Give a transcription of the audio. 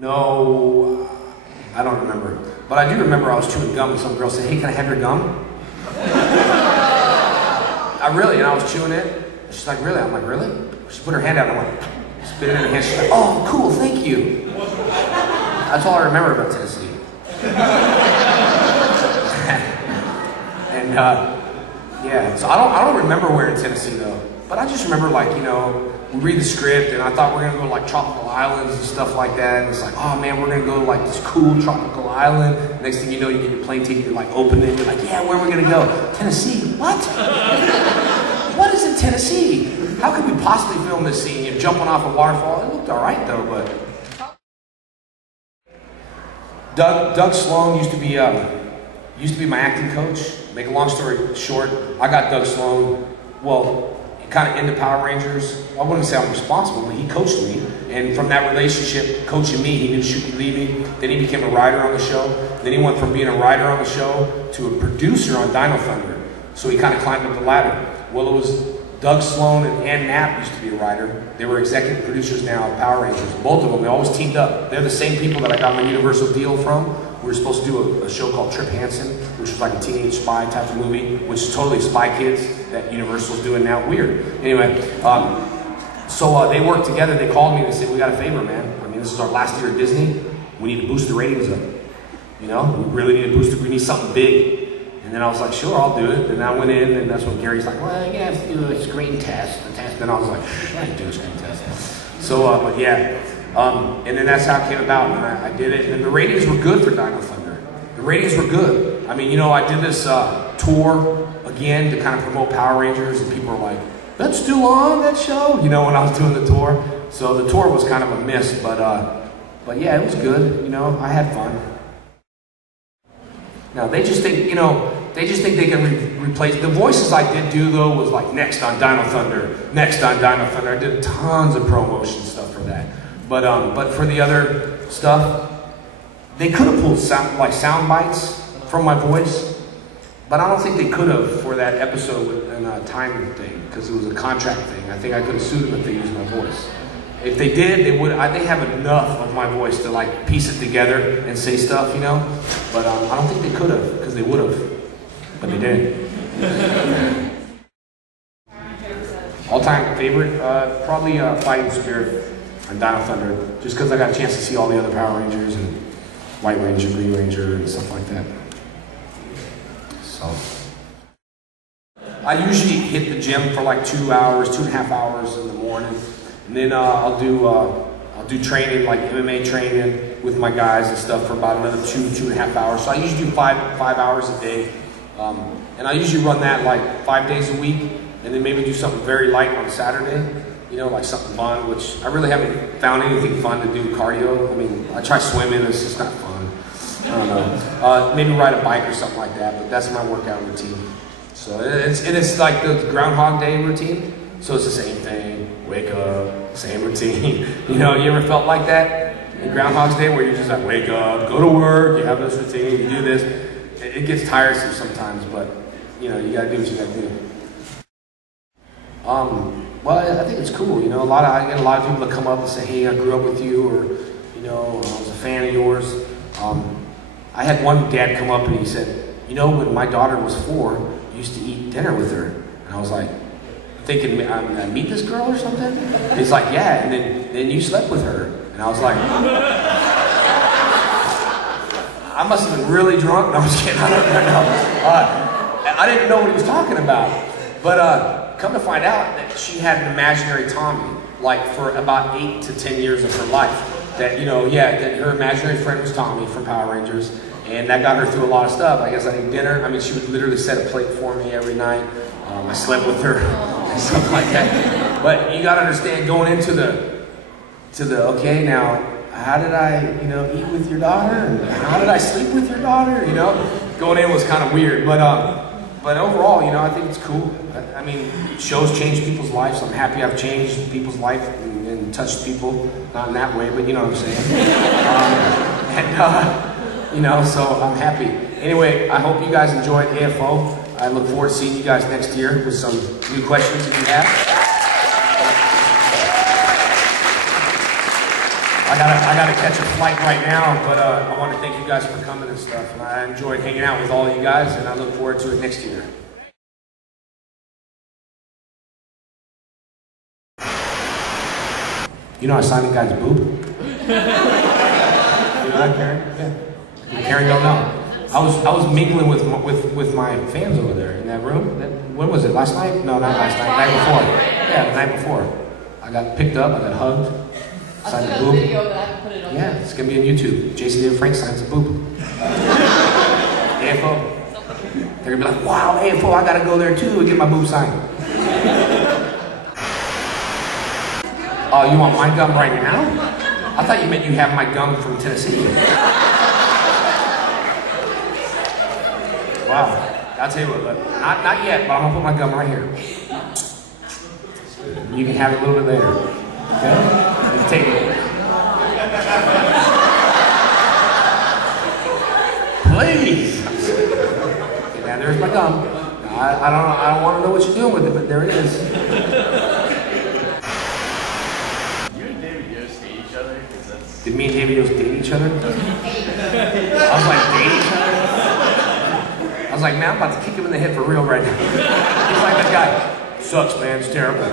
No, I don't remember. But I do remember I was chewing gum and some girl said, "Hey, can I have your gum?" And I was chewing it. She's like, "Really?" I'm like, "Really?" She put her hand out and I went, spit it in her hand. She's like, "Oh, cool, thank you." That's all I remember about Tennessee. And yeah, so I don't remember where in Tennessee though. But I just remember, like, you know, we read the script and I thought we're gonna go to like tropical islands and stuff like that. And it's like, oh man, we're gonna go to like this cool tropical island. Next thing you know, you get your plane ticket, you're like opening it, you're like, yeah, where are we gonna go? Tennessee, what? What is in Tennessee? How could we possibly film this scene? You're jumping off a waterfall. It looked all right though, but. Doug Sloan used to be my acting coach. Make a long story short, I got Doug Sloan, well, kind of into Power Rangers. I wouldn't say I'm responsible, but he coached me. And from that relationship, coaching me, he knew Shoot Me, Leave Me. Then he became a writer on the show. Then he went from being a writer on the show to a producer on Dino Thunder. So he kind of climbed up the ladder. Well, it was Doug Sloan and Ann Knapp used to be a writer. They were executive producers now of Power Rangers. Both of them, they always teamed up. They're the same people that I got my Universal deal from. We were supposed to do a show called Trip Hansen, which was like a teenage spy type of movie, which is totally Spy Kids that Universal's doing now. Weird. Anyway, so they worked together. They called me and they said, "We got a favor, man. I mean, this is our last year at Disney. We need to boost the ratings up. You know, we really need to boost it. We need something big." And then I was like, "Sure, I'll do it." And I went in, and that's when Gary's like, "Well, you have to do a screen test." Then I was like, "I didn't do a screen test." So, but yeah. And then that's how it came about, and I did it. And the ratings were good for Dino Thunder. The ratings were good. I mean, you know, I did this tour again to kind of promote Power Rangers, and people were like, "That's still on, that show?" You know, when I was doing the tour. So the tour was kind of a miss, but yeah, it was good. You know, I had fun. Now they just think, you know, they can replace the voices I did do though was like next on Dino Thunder, next on Dino Thunder. I did tons of promotion stuff for that. But for the other stuff, they could have pulled sound bites from my voice, but I don't think they could have for that episode and time thing, because it was a contract thing. I think I could have sued them if they used my voice. If they did, they would. They have enough of my voice to like piece it together and say stuff, you know. But I don't think they could have, because they would have, but they didn't. All-time favorite, probably Fighting Spirit on Dino Thunder, just because I got a chance to see all the other Power Rangers and White Ranger, Green Ranger, and stuff like that. So I usually hit the gym for like 2 hours, 2.5 hours in the morning, and then I'll do training, like MMA training with my guys and stuff for about another 2.5 hours. So I usually do five hours a day, and I usually run that like 5 days a week, and then maybe do something very light on Saturday. You know, like something fun, which I really haven't found anything fun to do cardio. I mean, I try swimming, it's just not fun. I don't know. Maybe ride a bike or something like that, but that's my workout routine. So it's like the Groundhog Day routine. So it's the same thing, wake up, same routine. You know, you ever felt like that in Groundhog's Day where you're just like, wake up, go to work, you have this routine, you do this. It gets tiresome sometimes, but you know, you gotta do what you gotta do. Well, I think it's cool, you know, I get a lot of people that come up and say, "Hey, I grew up with you," or, you know, "I was a fan of yours." I had one dad come up and he said, "You know, when my daughter was 4, I used to eat dinner with her." And I was like, thinking, "I meet this girl or something?" He's like, "Yeah, and then you slept with her." And I was like, I must have been really drunk. No, I was kidding, I don't know. I didn't know what he was talking about. But, come to find out that she had an imaginary Tommy, like for about 8 to 10 years of her life. That, you know, yeah, that her imaginary friend was Tommy from Power Rangers, and that got her through a lot of stuff. I guess I ate dinner. I mean, she would literally set a plate for me every night. I slept with her, and stuff like that. But you gotta understand, going into the okay, now, how did I, you know, eat with your daughter? And how did I sleep with your daughter? You know, going in was kind of weird, but overall, you know, I think it's cool. I mean, shows change people's lives. I'm happy I've changed people's life and touched people. Not in that way, but you know what I'm saying. You know, so I'm happy. Anyway, I hope you guys enjoyed AFO. I look forward to seeing you guys next year with some new questions if you have. I gotta catch a flight right now, but I want to thank you guys for coming and stuff. And I enjoyed hanging out with all of you guys, and I look forward to it next year. You know I signed a guy's boob? You know that, Karen? Yeah. Karen don't know. I was mingling with my fans over there in that room. When was it? Last night? No, not last night. The night before. Yeah, the night before. I got picked up. I got hugged. Signed a boob. Video that I put it on. Yeah, it's gonna be on YouTube. Jason David Frank signs a boob. AFO. They're gonna be like, wow, AFO, I gotta go there too and get my boob signed. Oh, you want my gum right now? I thought you meant you have my gum from Tennessee. Wow. I'll tell you what, look, not yet, but I'm gonna put my gum right here. You can have it a little bit later. Okay? You can take it. Please. Okay, now there's my gum. I don't want to know what you're doing with it, but there it is. You and David Yost date each other? Did me and David Yost date each other? I was like, date each other? I was like, man, I'm about to kick him in the head for real right now. He's like that guy. Sucks, man. It's terrible.